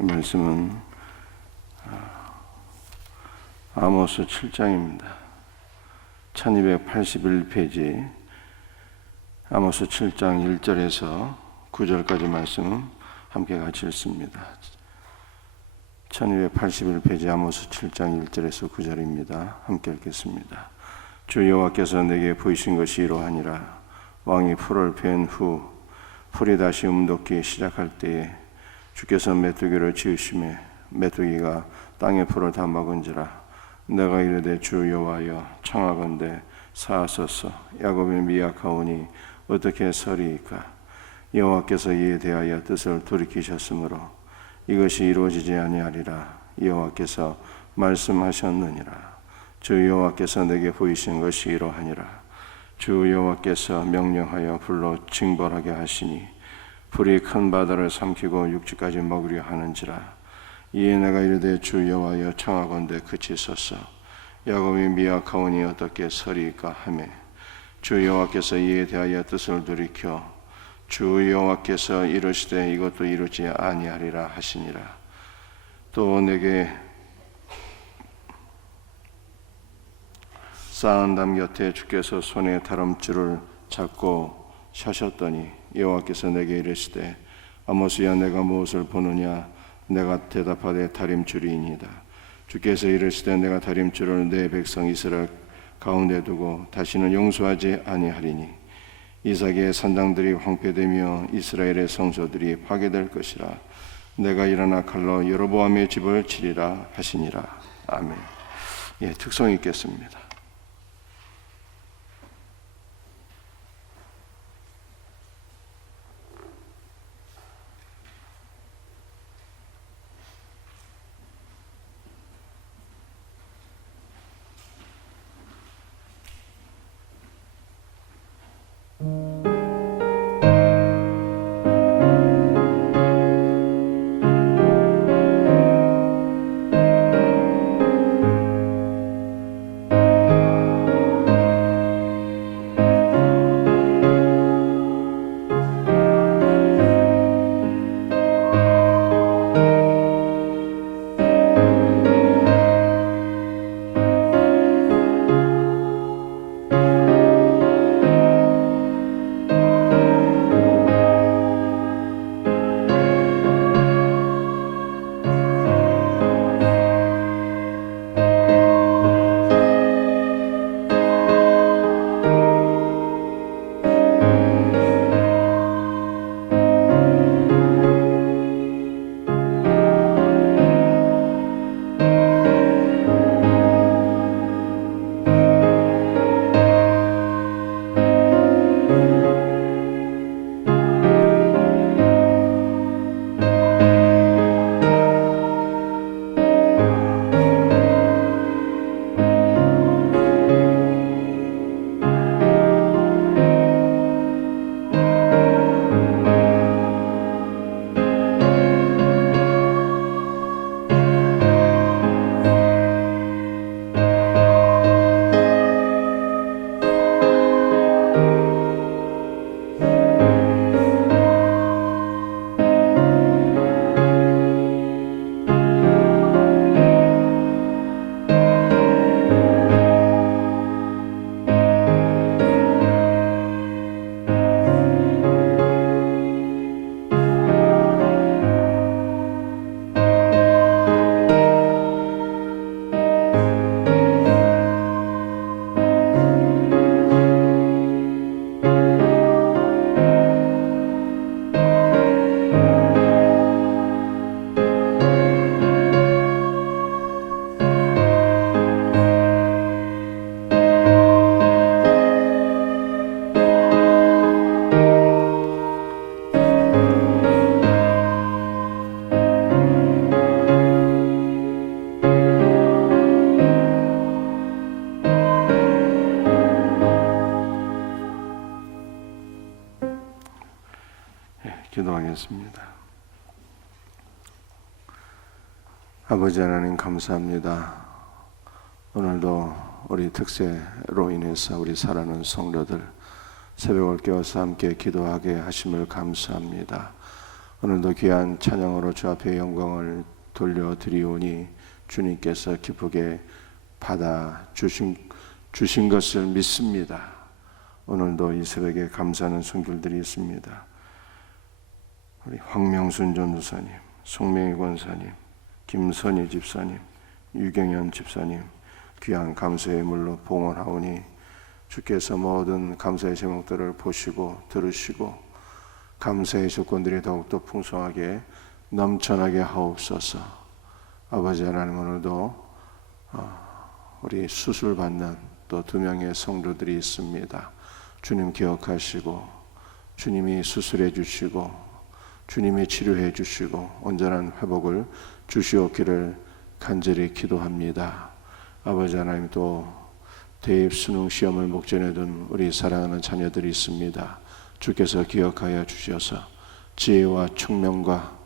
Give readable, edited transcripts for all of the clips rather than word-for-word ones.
말씀은 아모스 7장입니다. 1281페이지 아모스 7장 1절에서 9절까지 말씀은 함께 같이 읽습니다. 1281페이지 아모스 7장 1절에서 9절입니다. 함께 읽겠습니다. 주 여호와께서 내게 보이신 것이 이러하니라. 왕이 풀을 벤 후 풀이 다시 움돋기 시작할 때에 주께서 메뚜기를 지으심에 메뚜기가 땅의 풀을 다 먹은지라. 내가 이르되 주 여호와여 청하건대 사하소서. 야곱이 미약하오니 어떻게 서리이까. 여호와께서 이에 대하여 뜻을 돌이키셨으므로 이것이 이루어지지 아니하리라. 여호와께서 말씀하셨느니라. 주 여호와께서 내게 보이신 것이 이러하니라. 주 여호와께서 명령하여 불로 징벌하게 하시니 불이 큰 바다를 삼키고 육지까지 먹으려 하는지라. 이에 내가 이르되 주 여호와여 청하건대 그치소서. 야곱이 미약하오니 어떻게 서리이까 하매 주 여호와께서 이에 대하여 뜻을 돌이켜 주 여호와께서 이르시되 이것도 이루지 아니하리라 하시니라. 또 내게 쌓은 담 곁에 주께서 손에 다름줄을 잡고 서셨더니 여호와께서 내게 이르시되 아모스야 내가 무엇을 보느냐. 내가 대답하되 다림줄이니이다. 주께서 이르시되 내가 다림줄을 내 백성 이스라엘 가운데 두고 다시는 용서하지 아니하리니 이삭의 산당들이 황폐되며 이스라엘의 성소들이 파괴될 것이라. 내가 일어나 칼로 여로보암의 집을 치리라 하시니라. 아멘. 특송 읽겠습니다. 기도하겠습니다. 아버지 하나님 감사합니다. 오늘도 우리 특세로 인해서 우리 사랑하는 성도들 새벽을 깨워서 함께 기도하게 하심을 감사합니다. 오늘도 귀한 찬양으로 주 앞에 영광을 돌려드리오니 주님께서 기쁘게 받아 주신 것을 믿습니다. 오늘도 이 새벽에 감사하는 손길들이 있습니다. 우리 황명순 전도사님, 송명희 권사님, 김선희 집사님, 유경현 집사님 귀한 감사의 물로 봉헌하오니 주께서 모든 감사의 제목들을 보시고 들으시고 감사의 조건들이 더욱더 풍성하게 넘쳐나게 하옵소서. 아버지 하나님, 오늘도 우리 수술받는 또 2명의 성도들이 있습니다. 주님 기억하시고 주님이 수술해 주시고 주님이 치료해 주시고 온전한 회복을 주시옵기를 간절히 기도합니다. 아버지 하나님, 또 대입 수능 시험을 목전에 둔 우리 사랑하는 자녀들이 있습니다. 주께서 기억하여 주셔서 지혜와 총명과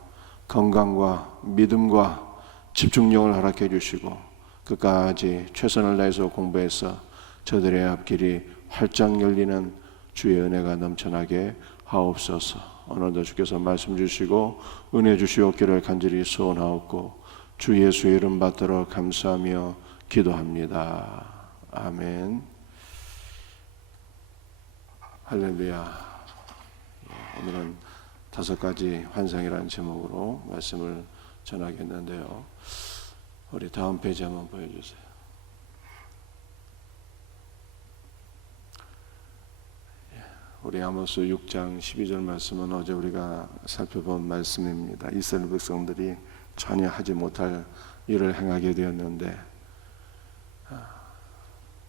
건강과 믿음과 집중력을 허락해 주시고 끝까지 최선을 다해서 공부해서 저들의 앞길이 활짝 열리는 주의 은혜가 넘쳐나게 하옵소서. 오늘도 주께서 말씀 주시고 은혜 주시옵기를 간절히 소원하옵고 주 예수의 이름 받들어 감사하며 기도합니다. 아멘. 할렐루야. 오늘은 5가지 환상이라는 제목으로 말씀을 전하겠는데요. 우리 다음 페이지 한번 보여주세요. 우리 아모스 6장 12절 말씀은 어제 우리가 살펴본 말씀입니다. 이스라엘 백성들이 전혀 하지 못할 일을 행하게 되었는데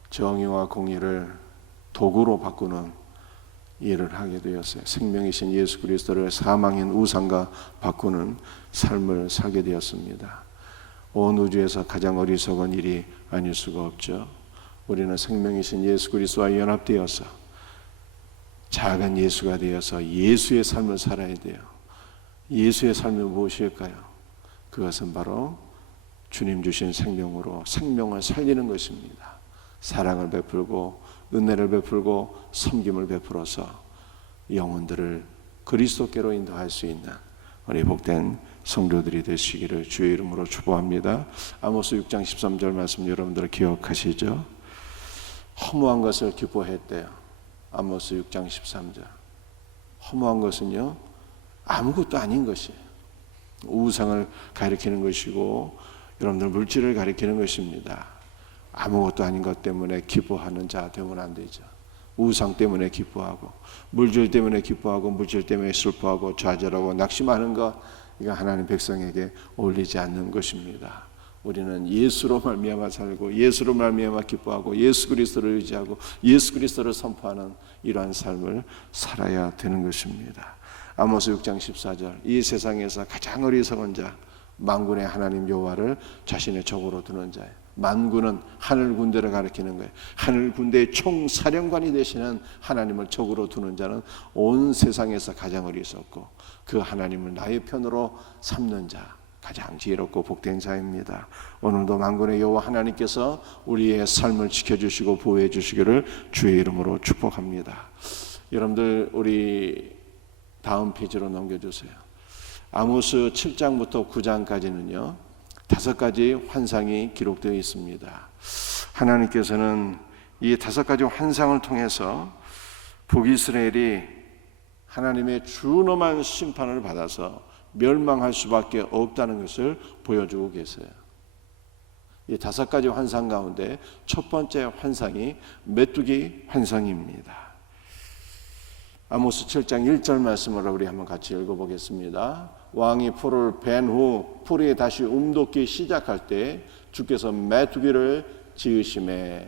정의와 공의를 도구로 바꾸는 일을 하게 되었어요. 생명이신 예수 그리스도를 사망인 우상과 바꾸는 삶을 살게 되었습니다. 온 우주에서 가장 어리석은 일이 아닐 수가 없죠. 우리는 생명이신 예수 그리스도와 연합되어서 작은 예수가 되어서 예수의 삶을 살아야 돼요. 예수의 삶이 무엇일까요? 그것은 바로 주님 주신 생명으로 생명을 살리는 것입니다. 사랑을 베풀고 은혜를 베풀고 섬김을 베풀어서 영혼들을 그리스도께로 인도할 수 있는 우리 복된 성도들이 되시기를 주의 이름으로 축복합니다. 아모스 6장 13절 말씀 여러분들 기억하시죠? 허무한 것을 기뻐했대요. 아모스 6장 13절. 허무한 것은요, 아무것도 아닌 것이에요. 우상을 가리키는 것이고 여러분들 물질을 가리키는 것입니다. 아무것도 아닌 것 때문에 기뻐하는 자 되면 안 되죠. 우상 때문에 기뻐하고 물질 때문에 기뻐하고 물질 때문에 슬퍼하고 좌절하고 낙심하는 것, 이거 하나님 백성에게 어울리지 않는 것입니다. 우리는 예수로 말미암아 살고 예수로 말미암아 기뻐하고 예수 그리스도를 의지하고 예수 그리스도를 선포하는 이러한 삶을 살아야 되는 것입니다. 아모스 6장 14절. 이 세상에서 가장 어리석은 자, 만군의 하나님 여호와를 자신의 적으로 두는 자예요. 만군은 하늘 군대를 가리키는 거예요. 하늘 군대의 총사령관이 되시는 하나님을 적으로 두는 자는 온 세상에서 가장 어리석고 그 하나님을 나의 편으로 삼는 자, 가장 지혜롭고 복된 자입니다. 오늘도 만군의 여호와 하나님께서 우리의 삶을 지켜주시고 보호해 주시기를 주의 이름으로 축복합니다. 여러분들 우리 다음 페이지로 넘겨주세요. 아모스 7장부터 9장까지는요 5가지 환상이 기록되어 있습니다. 하나님께서는 이 5가지 환상을 통해서 북이스라엘이 하나님의 준엄한 심판을 받아서 멸망할 수밖에 없다는 것을 보여주고 계세요. 이 5가지 환상 가운데 첫 번째 환상이 메뚜기 환상입니다. 아모스 7장 1절 말씀을 우리 한번 같이 읽어보겠습니다. 왕이 풀을 벤 후 풀이 다시 움돋기 시작할 때 주께서 메뚜기를 지으심에.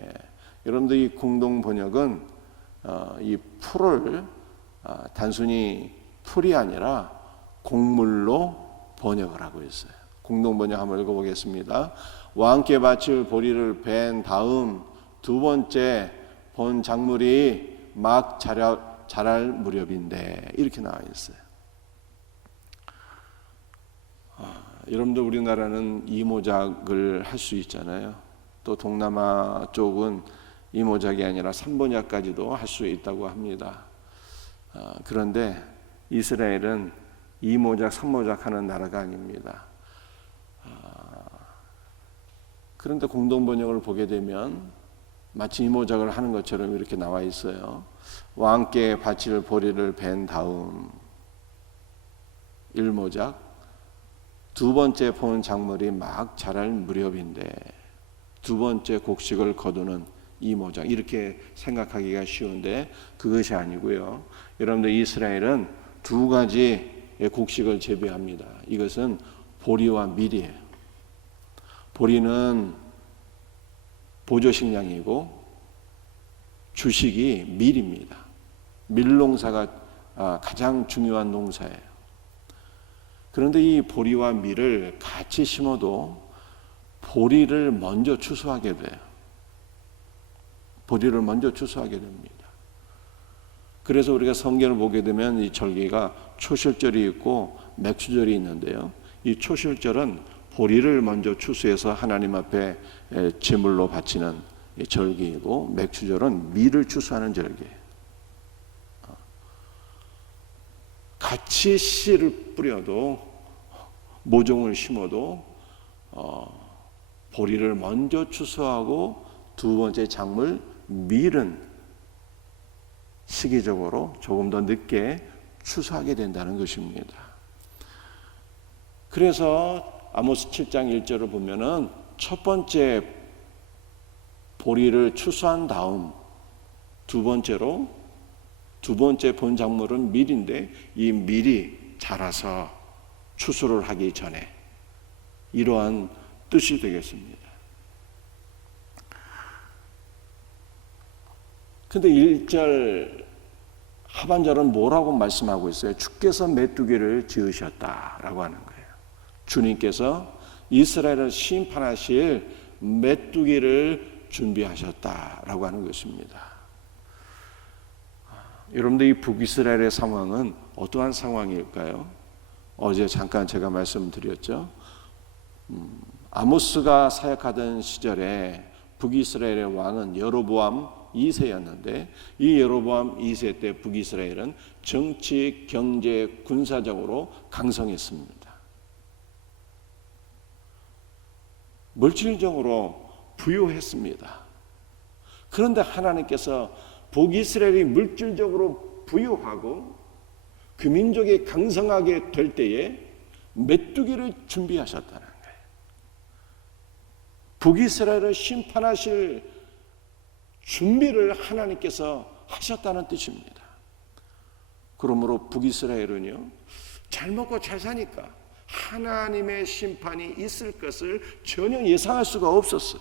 여러분들 이 공동 번역은 이 풀을 단순히 풀이 아니라 곡물로 번역을 하고 있어요. 공동 번역 한번 읽어보겠습니다. 왕께 바칠 보리를 벤 다음 2번째 본 작물이 막 자랄 무렵인데, 이렇게 나와 있어요. 여러분들 우리나라는 이모작을 할 수 있잖아요. 또 동남아 쪽은 이모작이 아니라 3번약까지도 할 수 있다고 합니다. 그런데 이스라엘은 2모작 3모작 하는 나라가 아닙니다. 그런데 공동번역을 보게 되면 마치 2모작을 하는 것처럼 이렇게 나와 있어요. 왕께 바칠 보리를 벤 다음 1모작, 두 번째 본 작물이 막 자랄 무렵인데 두 번째 곡식을 거두는 2모작, 이렇게 생각하기가 쉬운데 그것이 아니고요. 여러분들, 이스라엘은 두 가지의 곡식을 재배합니다. 이것은 보리와 밀이에요. 보리는 보조식량이고 주식이 밀입니다. 밀농사가 가장 중요한 농사예요. 그런데 이 보리와 밀을 같이 심어도 보리를 먼저 추수하게 돼요. 보리를 먼저 추수하게 됩니다. 그래서 우리가 성경을 보게 되면 이 절기가 초실절이 있고 맥추절이 있는데요. 이 초실절은 보리를 먼저 추수해서 하나님 앞에 제물로 바치는 절기이고, 맥추절은 밀을 추수하는 절기예요. 같이 씨를 뿌려도, 모종을 심어도 보리를 먼저 추수하고 두 번째 작물 밀은 시기적으로 조금 더 늦게 추수하게 된다는 것입니다. 그래서 아모스 7장 1절을 보면은 첫 번째 보리를 추수한 다음 두 번째 본 작물은 밀인데, 이 밀이 자라서 추수를 하기 전에, 이러한 뜻이 되겠습니다. 근데 1절 하반절은 뭐라고 말씀하고 있어요? 주께서 메뚜기를 지으셨다라고 하는 거예요. 주님께서 이스라엘을 심판하실 메뚜기를 준비하셨다라고 하는 것입니다. 여러분들, 이 북이스라엘의 상황은 어떠한 상황일까요? 어제 잠깐 제가 말씀드렸죠. 아모스가 사역하던 시절에 북이스라엘의 왕은 여로보암 2세였는데, 이 여로보암 2세 때 북이스라엘은 정치, 경제, 군사적으로 강성했습니다. 물질적으로 부유했습니다. 그런데 하나님께서 북이스라엘이 물질적으로 부유하고 그 민족이 강성하게 될 때에 메뚜기를 준비하셨다는 거예요. 북이스라엘을 심판하실 준비를 하나님께서 하셨다는 뜻입니다. 그러므로 북이스라엘은요, 잘 먹고 잘 사니까 하나님의 심판이 있을 것을 전혀 예상할 수가 없었어요.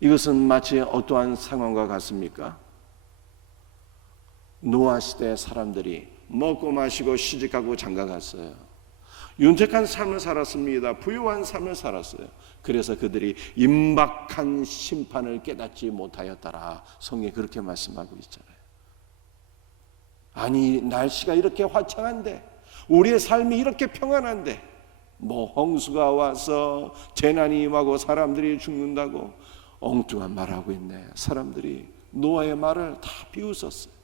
이것은 마치 어떠한 상황과 같습니까? 노아 시대 사람들이 먹고 마시고 시집가고 장가갔어요. 윤택한 삶을 살았습니다. 부유한 삶을 살았어요. 그래서 그들이 임박한 심판을 깨닫지 못하였더라. 성경이 그렇게 말씀하고 있잖아요. 아니, 날씨가 이렇게 화창한데, 우리의 삶이 이렇게 평안한데, 홍수가 와서 재난이 임하고 사람들이 죽는다고 엉뚱한 말하고 있네. 사람들이 노아의 말을 다 비웃었어요.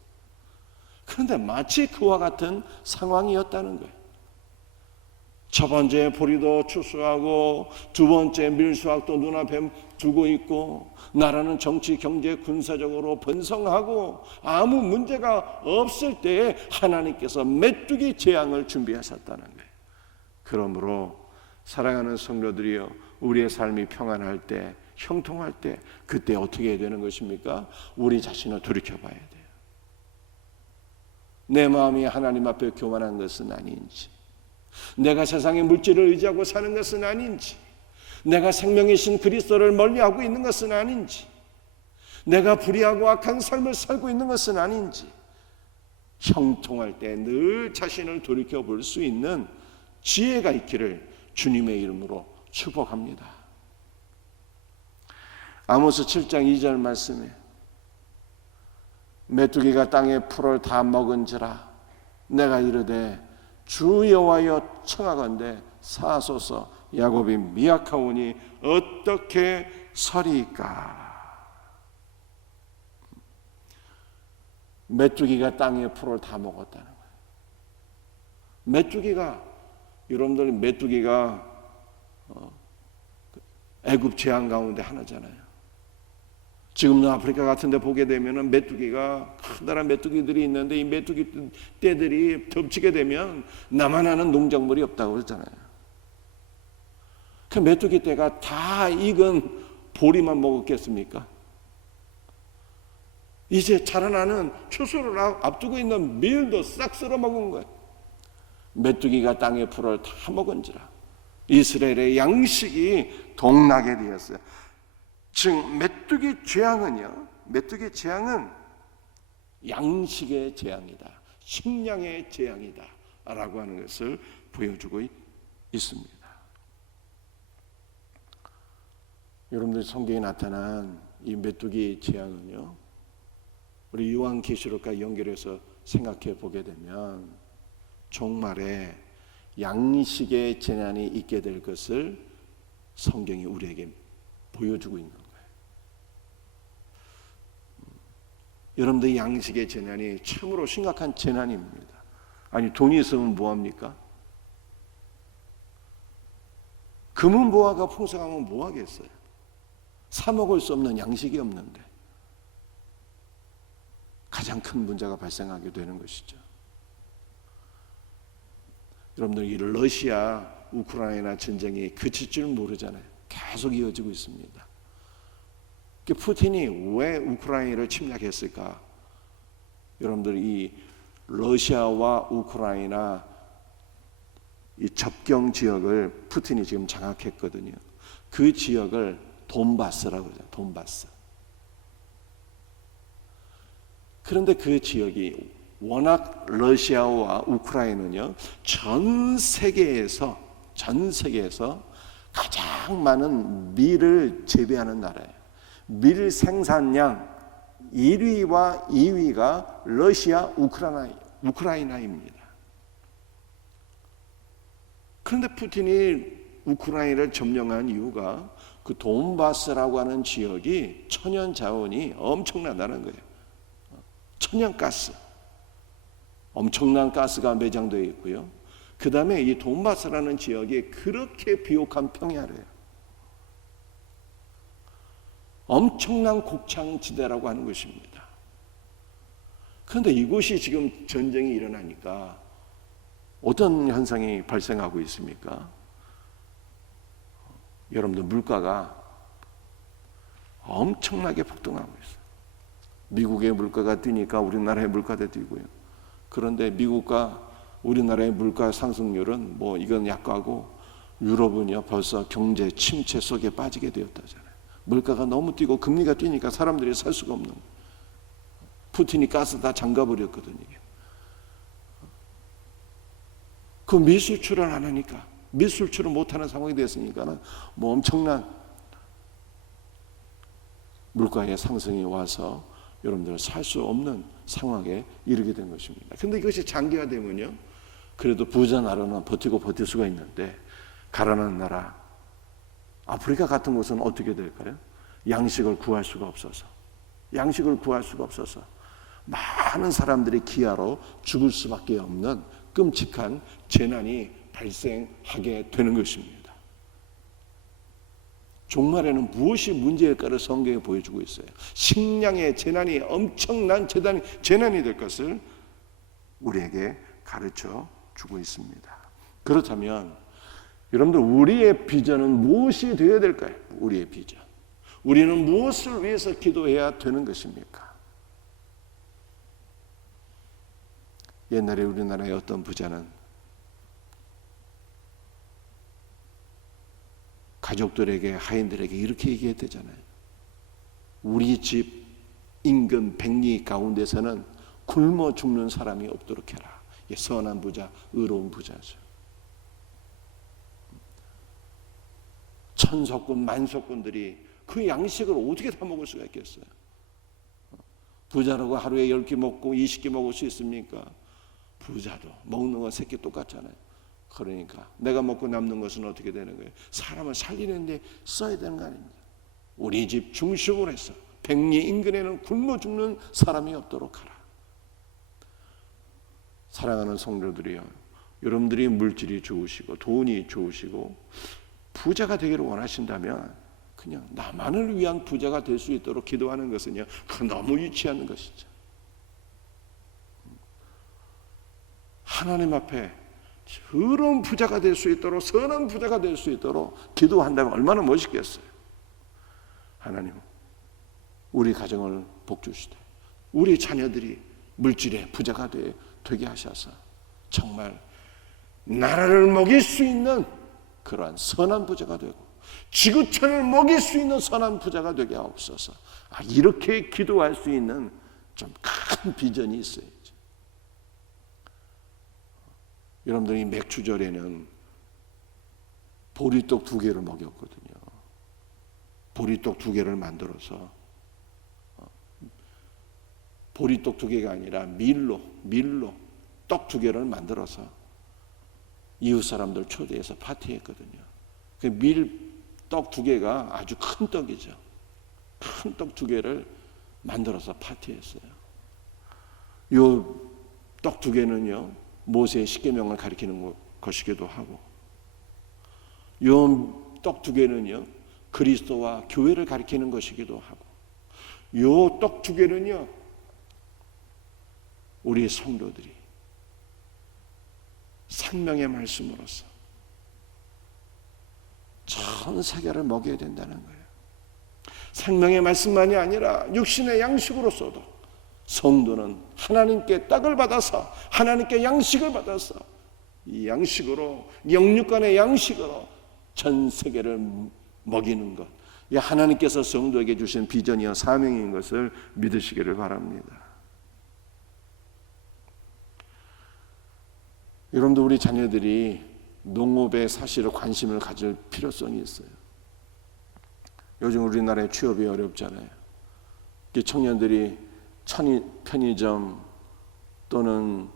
그런데 마치 그와 같은 상황이었다는 거예요. 첫 번째 보리도 추수하고 두 번째 밀수확도 눈앞에 두고 있고, 나라는 정치, 경제, 군사적으로 번성하고 아무 문제가 없을 때에 하나님께서 메뚜기 재앙을 준비하셨다는 거예요. 그러므로 사랑하는 성도들이여, 우리의 삶이 평안할 때, 형통할 때, 그때 어떻게 해야 되는 것입니까? 우리 자신을 돌이켜봐야 돼요. 내 마음이 하나님 앞에 교만한 것은 아닌지, 내가 세상의 물질을 의지하고 사는 것은 아닌지, 내가 생명이신 그리스도를 멀리하고 있는 것은 아닌지, 내가 불의하고 악한 삶을 살고 있는 것은 아닌지, 형통할 때 늘 자신을 돌이켜볼 수 있는 지혜가 있기를 주님의 이름으로 축복합니다. 아모스 7장 2절 말씀에 메뚜기가 땅의 풀을 다 먹은지라 내가 이르되 주 여호와여 청하건대 사소서 야곱이 미약하오니 어떻게 서리이까. 메뚜기가 땅의 풀을 다 먹었다는 거예요. 메뚜기가, 여러분들 메뚜기가 애굽 재앙 가운데 하나잖아요. 지금도 아프리카 같은 데 보게 되면 메뚜기가, 커다란 메뚜기들이 있는데 이 메뚜기 떼들이 덮치게 되면 나만 아는 농작물이 없다고 그러잖아요. 그 메뚜기 떼가 다 익은 보리만 먹었겠습니까? 이제 자라나는 추수를 앞두고 있는 밀도 싹 쓸어 먹은 거예요. 메뚜기가 땅의 풀을 다 먹은지라 이스라엘의 양식이 동나게 되었어요. 즉 메뚜기 재앙은요, 메뚜기 재앙은 양식의 재앙이다, 식량의 재앙이다 라고 하는 것을 보여주고 있습니다. 여러분들 성경에 나타난 이 메뚜기 재앙은요, 우리 요한계시록과 연결해서 생각해 보게 되면 종말에 양식의 재난이 있게 될 것을 성경이 우리에게 보여주고 있는 거예요. 여러분들 양식의 재난이 참으로 심각한 재난입니다. 아니, 돈이 있으면 뭐합니까? 금은보화가 풍성하면 뭐하겠어요? 사 먹을 수 없는 양식이 없는데 가장 큰 문제가 발생하게 되는 것이죠. 여러분들 이 러시아 우크라이나 전쟁이 그칠 줄 모르잖아요. 계속 이어지고 있습니다. 푸틴이 왜 우크라이나를 침략했을까? 여러분들 이 러시아와 우크라이나 이 접경 지역을 푸틴이 지금 장악했거든요. 그 지역을 돈바스라고 그러죠. 돈바스. 그런데 그 지역이 워낙 러시아와 우크라이나는요, 전 세계에서 가장 많은 밀을 재배하는 나라예요. 밀 생산량 1위와 2위가 러시아, 우크라이나입니다. 그런데 푸틴이 우크라이나를 점령한 이유가 그 돈바스라고 하는 지역이 천연 자원이 엄청나다는 거예요. 천연가스, 엄청난 가스가 매장되어 있고요. 그 다음에 이 돈바스라는 지역이 그렇게 비옥한 평야래요. 엄청난 곡창지대라고 하는 것입니다. 그런데 이곳이 지금 전쟁이 일어나니까 어떤 현상이 발생하고 있습니까? 여러분들 물가가 엄청나게 폭등하고 있어요. 미국의 물가가 뛰니까 우리나라의 물가도 뛰고요. 그런데 미국과 우리나라의 물가 상승률은 뭐 이건 약하고 유럽은요 벌써 경제 침체 속에 빠지게 되었다잖아요. 물가가 너무 뛰고 금리가 뛰니까 사람들이 살 수가 없는 거예요. 푸틴이 가스 다 잠가버렸거든요. 그 밀수출을 안 하니까, 밀수출을 못하는 상황이 됐으니까 뭐 엄청난 물가의 상승이 와서 여러분들은 살 수 없는 상황에 이르게 된 것입니다. 그런데 이것이 장기화되면요, 그래도 부자 나라는 버틸 수가 있는데 가난한 나라, 아프리카 같은 곳은 어떻게 될까요? 양식을 구할 수가 없어서 많은 사람들이 기아로 죽을 수밖에 없는 끔찍한 재난이 발생하게 되는 것입니다. 종말에는 무엇이 문제일까를 성경에 보여주고 있어요. 식량의 재난이 엄청난 재난이 될 것을 우리에게 가르쳐 주고 있습니다. 그렇다면 여러분들 우리의 비전은 무엇이 되어야 될까요? 우리의 비전. 우리는 무엇을 위해서 기도해야 되는 것입니까? 옛날에 우리나라의 어떤 부자는 가족들에게, 하인들에게 이렇게 얘기했대잖아요. 우리 집 인근 백리 가운데서는 굶어 죽는 사람이 없도록 해라. 선한 부자, 의로운 부자죠. 천석군, 만석군들이 그 양식을 어떻게 다 먹을 수가 있겠어요? 부자라고 하루에 10끼 먹고 20끼 먹을 수 있습니까? 부자도 먹는 건 새끼 똑같잖아요. 그러니까 내가 먹고 남는 것은 어떻게 되는 거예요? 사람을 살리는 데 써야 되는 거 아닙니까? 우리 집 중심으로 해서 백리 인근에는 굶어 죽는 사람이 없도록 하라. 사랑하는 성도들이여, 여러분들이 물질이 좋으시고 돈이 좋으시고 부자가 되기를 원하신다면 그냥 나만을 위한 부자가 될 수 있도록 기도하는 것은요, 그건 너무 유치한 것이죠. 하나님 앞에 그런 부자가 될 수 있도록, 선한 부자가 될 수 있도록 기도한다면 얼마나 멋있겠어요. 하나님, 우리 가정을 복주시되 우리 자녀들이 물질의 부자가 되게 하셔서 정말 나라를 먹일 수 있는 그러한 선한 부자가 되고 지구촌을 먹일 수 있는 선한 부자가 되게 하옵소서. 이렇게 기도할 수 있는 좀 큰 비전이 있어야죠. 여러분들이 맥주절에는 보리떡 2개를 먹였거든요. 보리떡 2개를 만들어서, 보리떡 2개가 아니라 밀로 떡 2개를 만들어서 이웃 사람들 초대해서 파티했거든요. 그 밀떡 2개가 아주 큰 떡이죠. 큰 떡 2개를 만들어서 파티했어요. 요 떡 2개는요, 모세의 10계명을 가리키는 것이기도 하고, 요 떡 2개는요, 그리스도와 교회를 가리키는 것이기도 하고, 요 떡 2개는요, 우리 성도들이 생명의 말씀으로서 전 세계를 먹여야 된다는 거예요. 생명의 말씀만이 아니라 육신의 양식으로서도 성도는 하나님께 떡을 받아서, 하나님께 양식을 받아서 이 양식으로, 영육간의 양식으로 전 세계를 먹이는 것, 이 하나님께서 성도에게 주신 비전이요 사명인 것을 믿으시기를 바랍니다. 여러분도 우리 자녀들이 농업에 사실은 관심을 가질 필요성이 있어요. 요즘 우리나라의 취업이 어렵잖아요. 청년들이 편의점 또는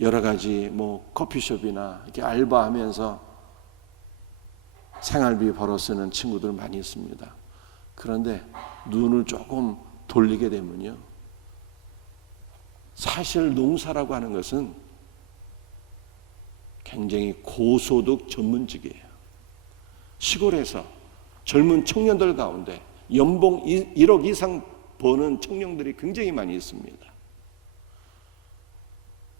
여러 가지 커피숍이나 이렇게 알바하면서 생활비 벌어 쓰는 친구들 많이 있습니다. 그런데 눈을 조금 돌리게 되면요, 사실 농사라고 하는 것은 굉장히 고소득 전문직이에요. 시골에서 젊은 청년들 가운데 연봉 1억 이상 버는 청년들이 굉장히 많이 있습니다.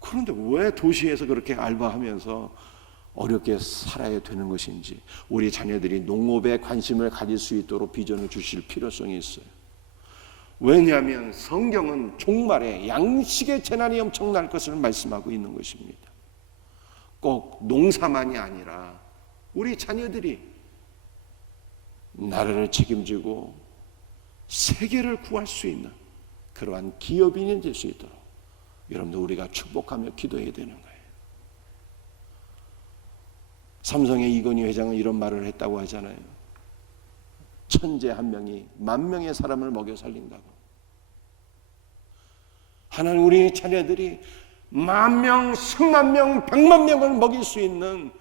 그런데 왜 도시에서 그렇게 알바하면서 어렵게 살아야 되는 것인지, 우리 자녀들이 농업에 관심을 가질 수 있도록 비전을 주실 필요성이 있어요. 왜냐하면 성경은 종말에 양식의 재난이 엄청날 것을 말씀하고 있는 것입니다. 꼭 농사만이 아니라 우리 자녀들이 나라를 책임지고 세계를 구할 수 있는 그러한 기업인이 될 수 있도록 여러분들 우리가 축복하며 기도해야 되는 거예요. 삼성의 이건희 회장은 이런 말을 했다고 하잖아요. 천재 한 명이 10,000명의 사람을 먹여 살린다고. 하나님, 우리 자녀들이 10,000명, 100,000명, 100,000명을 먹일 수 있는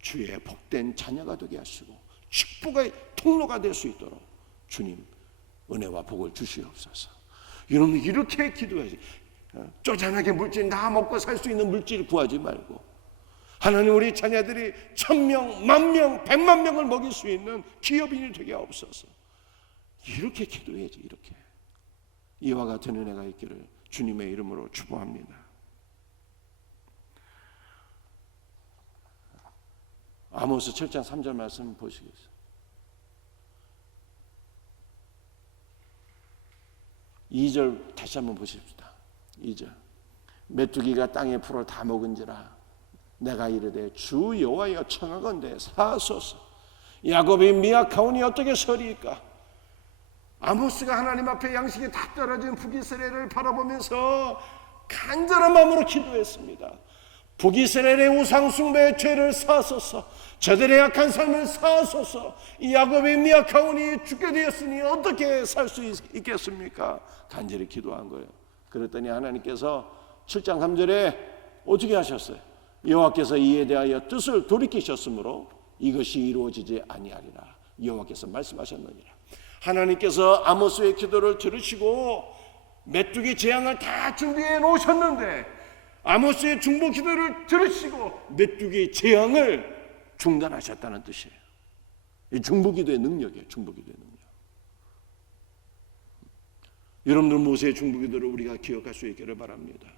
주의 복된 자녀가 되게 하시고 축복의 통로가 될 수 있도록 주님 은혜와 복을 주시옵소서. 여러분, 이렇게 기도해야지. 쪼잔하게 물질, 나 먹고 살 수 있는 물질 구하지 말고, 하나님, 우리 자녀들이 1,000명, 10,000명, 1,000,000명을 먹일 수 있는 기업인이 되게 하옵소서. 이렇게 기도해야지. 이렇게 이와 같은 은혜가 있기를 주님의 이름으로 축복합니다. 아모스 7장 3절 말씀 보시겠어요? 2절 다시 한번 보십시다. 2절. 메뚜기가 땅의 풀을 다 먹은지라 내가 이르되 주 여호와여 청하건대 사하소서. 야곱이 미약하오니 어떻게 서리이까? 아모스가 하나님 앞에 양식이 다 떨어진 북이스라엘을 바라보면서 간절한 마음으로 기도했습니다. 북이스라엘의 우상숭배의 죄를 사하소서. 저들의 약한 삶을 사하소서. 이 야곱이 미약하오니 죽게 되었으니 어떻게 살 수 있겠습니까? 간절히 기도한 거예요. 그랬더니 하나님께서 7장 3절에 어떻게 하셨어요? 여호와께서 이에 대하여 뜻을 돌이키셨으므로 이것이 이루어지지 아니하리라. 여호와께서 말씀하셨느니라. 하나님께서 아모스의 기도를 들으시고 메뚜기 재앙을 다 준비해 놓으셨는데 아모스의 중보 기도를 들으시고 메뚜기 재앙을 중단하셨다는 뜻이에요. 이 중보 기도의 능력이에요. 중보 기도의 능력. 여러분들 모세의 중보 기도를 우리가 기억할 수 있기를 바랍니다.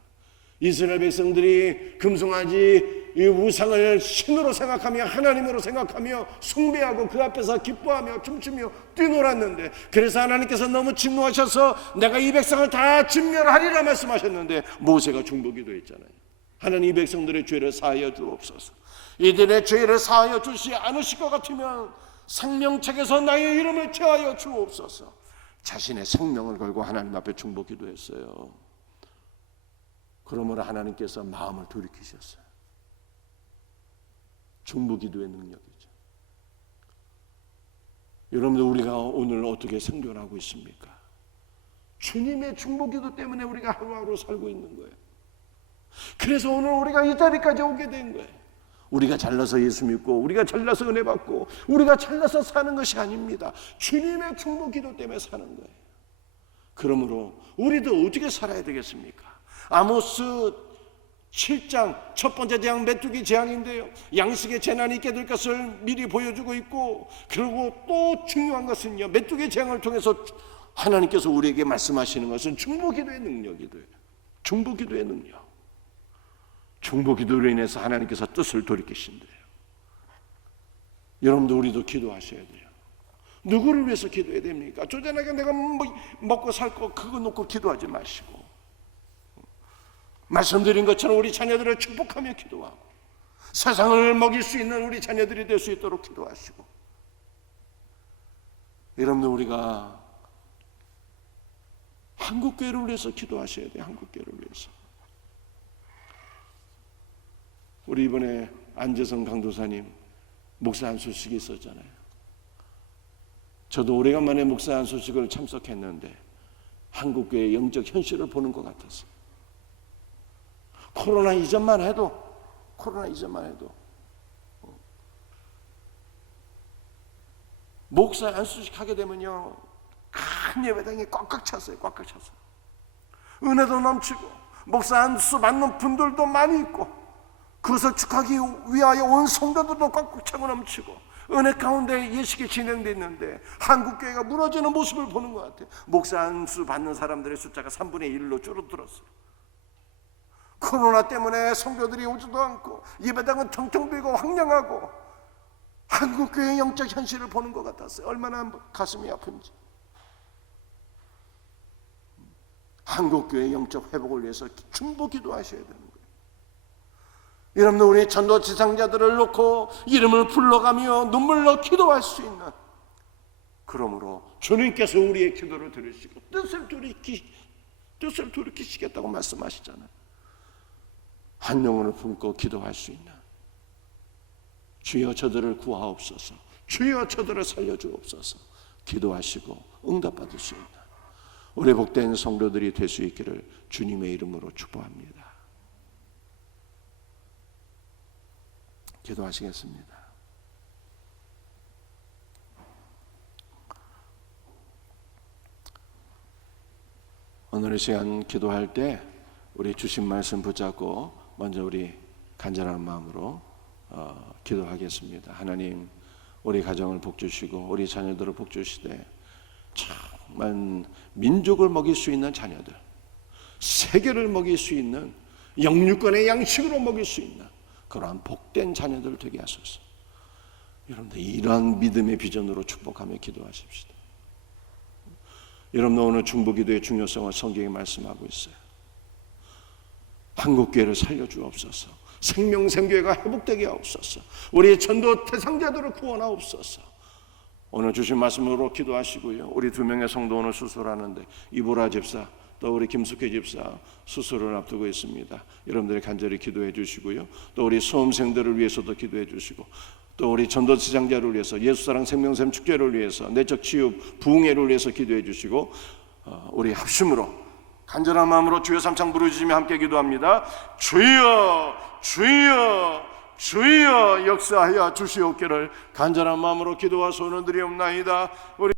이스라엘 백성들이 금송아지 이 우상을 신으로 생각하며 하나님으로 생각하며 숭배하고 그 앞에서 기뻐하며 춤추며 뛰놀았는데, 그래서 하나님께서 너무 진노하셔서 내가 이 백성을 다 진멸하리라 말씀하셨는데 모세가 중보기도했잖아요. 하나님 이 백성들의 죄를 사하여 주옵소서. 이들의 죄를 사하여 주시 않으실 것 같으면 생명책에서 나의 이름을 제하여 주옵소서. 자신의 생명을 걸고 하나님 앞에 중보기도했어요. 그러므로 하나님께서 마음을 돌이키셨어요. 중보기도의 능력이죠. 여러분들, 우리가 오늘 어떻게 생존하고 있습니까? 주님의 중보기도 때문에 우리가 하루하루 살고 있는 거예요. 그래서 오늘 우리가 이 자리까지 오게 된 거예요. 우리가 잘나서 예수 믿고 우리가 잘나서 은혜 받고 우리가 잘나서 사는 것이 아닙니다. 주님의 중보기도 때문에 사는 거예요. 그러므로 우리도 어떻게 살아야 되겠습니까? 아모스 7장 첫 번째 재앙 메뚜기 재앙인데요, 양식의 재난이 있게 될 것을 미리 보여주고 있고, 그리고 또 중요한 것은요, 메뚜기 재앙을 통해서 하나님께서 우리에게 말씀하시는 것은 중보기도의 능력이돼요. 중보기도의 능력. 중보기도로 인해서 하나님께서 뜻을 돌이키신대요. 여러분도 우리도 기도하셔야 돼요. 누구를 위해서 기도해야 됩니까? 조전하게 내가 먹고 살 거 그거 놓고 기도하지 마시고, 말씀드린 것처럼 우리 자녀들을 축복하며 기도하고 세상을 먹일 수 있는 우리 자녀들이 될 수 있도록 기도하시고, 여러분들 우리가 한국교회를 위해서 기도하셔야 돼요. 한국교회를 위해서. 우리 이번에 안재성 강도사님 목사 안수식이 있었잖아요. 저도 오래간만에 목사 안수식을 참석했는데 한국교회의 영적 현실을 보는 것 같았어요. 코로나 이전만 해도 목사 안수식 하게 되면요, 큰 예배당이 꽉꽉 찼어요. 꽉꽉 찼어요. 은혜도 넘치고 목사 안수 받는 분들도 많이 있고, 그것을 축하하기 위하여 온 성도들도 꽉꽉 차고 넘치고, 은혜 가운데 예식이 진행됐는데 한국교회가 무너지는 모습을 보는 것 같아요. 목사 안수 받는 사람들의 숫자가 3분의 1로 줄어들었어요. 코로나 때문에 성도들이 오지도 않고 예배당은 텅텅 비고 황량하고 한국교회의 영적 현실을 보는 것 같았어요. 얼마나 가슴이 아픈지. 한국교회의 영적 회복을 위해서 중보 기도하셔야 되는 거예요. 여러분들, 우리 전도지상자들을 놓고 이름을 불러가며 눈물로 기도할 수 있는, 그러므로 주님께서 우리의 기도를 들으시고 뜻을 돌이키시겠다고 말씀하시잖아요. 한 영혼을 품고 기도할 수 있는, 주여 저들을 구하옵소서, 주여 저들을 살려주옵소서 기도하시고 응답받을 수 있는 우리 복된 성도들이 될 수 있기를 주님의 이름으로 축복합니다. 기도하시겠습니다. 오늘 이 시간 기도할 때 우리 주신 말씀 붙잡고 먼저 우리 간절한 마음으로 기도하겠습니다. 하나님, 우리 가정을 복주시고 우리 자녀들을 복주시되 정말 민족을 먹일 수 있는 자녀들, 세계를 먹일 수 있는, 영유권의 양식으로 먹일 수 있는 그러한 복된 자녀들 되게 하소서. 여러분들, 이러한 믿음의 비전으로 축복하며 기도하십시다. 여러분들, 오늘 중보기도의 중요성을 성경에 말씀하고 있어요. 한국교회를 살려주옵소서. 생명생교회가 회복되게 하옵소서. 우리 전도 대상자들을 구원하옵소서. 오늘 주신 말씀으로 기도하시고요. 우리 2명의 성도 오늘 수술하는데 이보라 집사 또 우리 김숙희 집사 수술을 앞두고 있습니다. 여러분들이 간절히 기도해 주시고요. 또 우리 수험생들을 위해서도 기도해 주시고, 또 우리 전도지상자를 위해서, 예수사랑 생명샘 축제를 위해서, 내적 치유 부흥회를 위해서 기도해 주시고, 우리 합심으로 간절한 마음으로 주여 삼창 부르짖으며 함께 기도합니다. 주여 주여 주여 역사하여 주시옵기를 간절한 마음으로 기도와 소원을 드리옵나이다. 우리